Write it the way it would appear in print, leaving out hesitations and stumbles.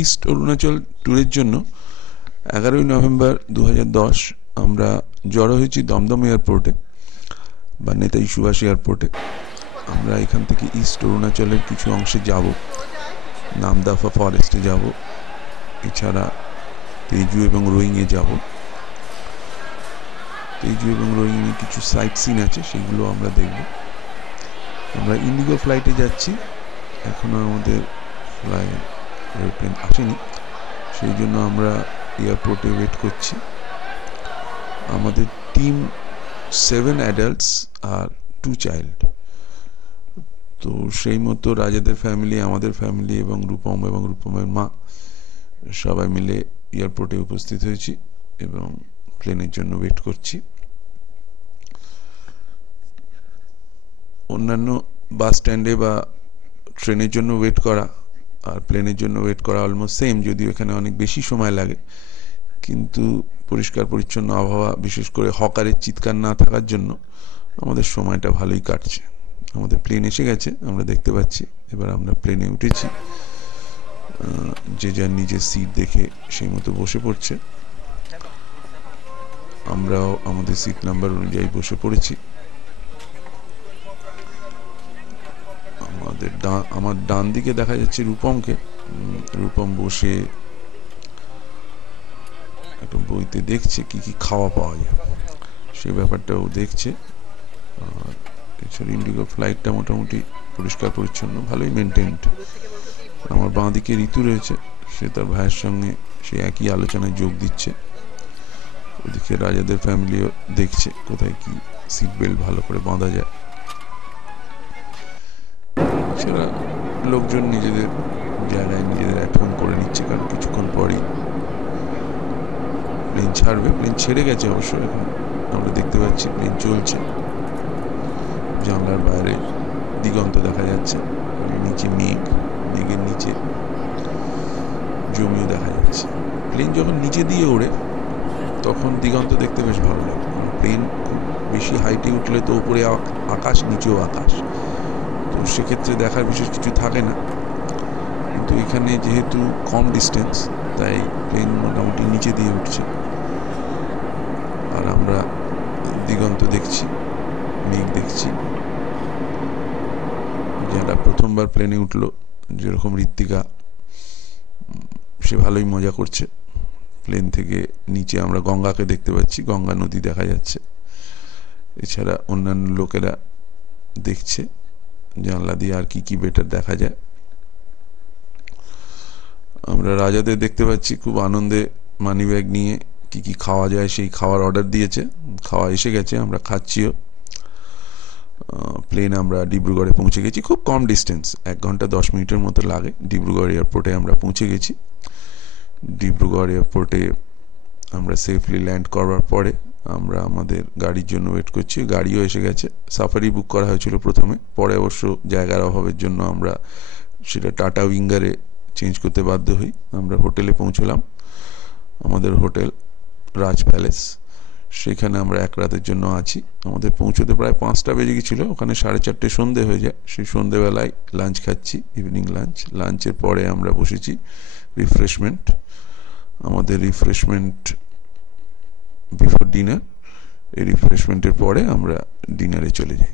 East Arunachal ট্যুরের জন্য 11ই November 2010 আমরা জড়ো হয়েছি দমদম এয়ারপোর্টে বা নেতাজি সুভাষ এয়ারপোর্টে। আমরা এখান থেকে ইস্ট অরুণাচলের কিছু অংশে যাব, নামদাফা ফরেস্টে যাব, এছাড়া তেজু এবং রোয়িংয়ে যাব। তেজু এবং রোয়িংয়ে কিছু সাইট সিন আছে, সেগুলো আমরা দেখব। আমরা ইন্ডিগো ফ্লাইটে যাচ্ছি, এখনও আমাদের এরোপ্লেন আসেনি, সেই জন্য আমরা এয়ারপোর্টে ওয়েট করছি। আমাদের টিম 7 অ্যাডাল্টস আর 2 চাইল্ড। তো সেই মতো রাজাদের ফ্যামিলি, আমাদের ফ্যামিলি এবং রূপমের মা সবাই মিলে এয়ারপোর্টে উপস্থিত হয়েছি এবং প্লেনের জন্য ওয়েট করছি। অন্যান্য বাস স্ট্যান্ডে বা ট্রেনের জন্য ওয়েট করা আর প্লেনের জন্য ওয়েট করা অলমোস্ট সেম, যদিও এখানে অনেক বেশি সময় লাগে, কিন্তু পরিষ্কার পরিচ্ছন্ন আবহাওয়া, বিশেষ করে হকারের চিৎকার না থাকার জন্য আমাদের সময়টা ভালোই কাটছে। আমাদের প্লেন এসে গেছে, আমরা দেখতে পাচ্ছি। এবার আমরা প্লেনে উঠেছি, যে যার নিজের সিট দেখে সেই মতো বসে পড়ছে। আমরাও আমাদের সিট নাম্বার অনুযায়ী বসে পড়েছি। আমার ডান দিকে দেখা যাচ্ছে রূপমকে। রূপম বসে একটা বইতে দেখছে কি কি খাওয়া পাওয়া যায়, সেই ব্যাপারটাও দেখছে। আর এছাড়া ইন্ডিগো ফ্লাইটটা মোটামুটি পরিষ্কার পরিচ্ছন্ন, ভালোই মেনটেন্ড। আমার বাঁ দিকে ঋতু রয়েছে, সে তার ভাইয়ের সঙ্গে সে একই আলোচনায় যোগ দিচ্ছে। ওদিকে রাজাদের ফ্যামিলিও দেখছে কোথায় কি সিট বেল্ট ভালো করে বাঁধা যায়। এছাড়া লোকজন নিজেদের জায়গায় নিজেদের অ্যাট করে নিচ্ছে, কারণ কিছুক্ষণ পরই প্লেন ছাড়বে। প্লেন ছেড়ে গেছে অবশ্য, এখন আমরা দেখতে পাচ্ছি প্লেন চলছে। জানলার বাইরে দিগন্ত দেখা যাচ্ছে, নিচে মেঘের নিচে জমিও দেখা যাচ্ছে। প্লেন যখন নিচে দিয়ে ওড়ে তখন দিগন্ত দেখতে বেশ ভালো লাগে। প্লেন খুব বেশি হাইটে উঠলে তো উপরে আকাশ, নিচেও আকাশ, তো সেক্ষেত্রে দেখার বিশেষ কিছু থাকে না। কিন্তু এখানে যেহেতু কম ডিস্টেন্স, তাই প্লেন মোটামুটি নিচে দিয়ে উঠছে আর আমরা দিগন্ত দেখছি, মেঘ দেখছি। যারা প্রথমবার প্লেনে উঠলো, যেরকম ঋত্বিকা, সে ভালোই মজা করছে। প্লেন থেকে নিচে আমরা গঙ্গাকে দেখতে পাচ্ছি, গঙ্গা নদী দেখা যাচ্ছে। এছাড়া অন্যান্য লোকেরা দেখছে জানলা দিয়ে আর কি কি বেটার দেখা যায়। আমরা রাজাদের দেখতে পাচ্ছি খুব আনন্দে মানি ব্যাগ নিয়ে কি কি খাওয়া যায় সেই খাওয়ার অর্ডার দিয়েছে, খাওয়া এসে গেছে, আমরা খাচ্ছিও। প্লেন আমরা ডিব্রুগড়ে পৌঁছে গেছি, খুব কম ডিস্টেন্স, 1 ঘন্টা 10 মিনিটের মতো লাগে। ডিব্রুগড় এয়ারপোর্টে আমরা পৌঁছে গেছি। ডিব্রুগড় এয়ারপোর্টে আমরা সেফলি ল্যান্ড করবার পরে আমরা আমাদের গাড়ির জন্য ওয়েট করছি। গাড়িও এসে গেছে। সাফারি বুক করা হয়েছিল প্রথমে, পরে অবশ্য জায়গার অভাবের জন্য আমরা সেটা টাটা উইঙ্গারে চেঞ্জ করতে বাধ্য হই। আমরা হোটেলে পৌঁছলাম, আমাদের হোটেল রাজ প্যালেস, সেখানে আমরা 1 রাতের জন্য আছি। আমাদের পৌঁছতে প্রায় 5টা বেজে গেছিলো, ওখানে 4:30 সন্ধে হয়ে যায়। সেই সন্ধেবেলায় লাঞ্চ খাচ্ছি, ইভিনিং লাঞ্চের পরে আমরা বসেছি রিফ্রেশমেন্ট। আমাদের রিফ্রেশমেন্ট বিফোর ডিনার, এই রিফ্রেশমেন্টের পরে আমরা ডিনারে চলে যাই।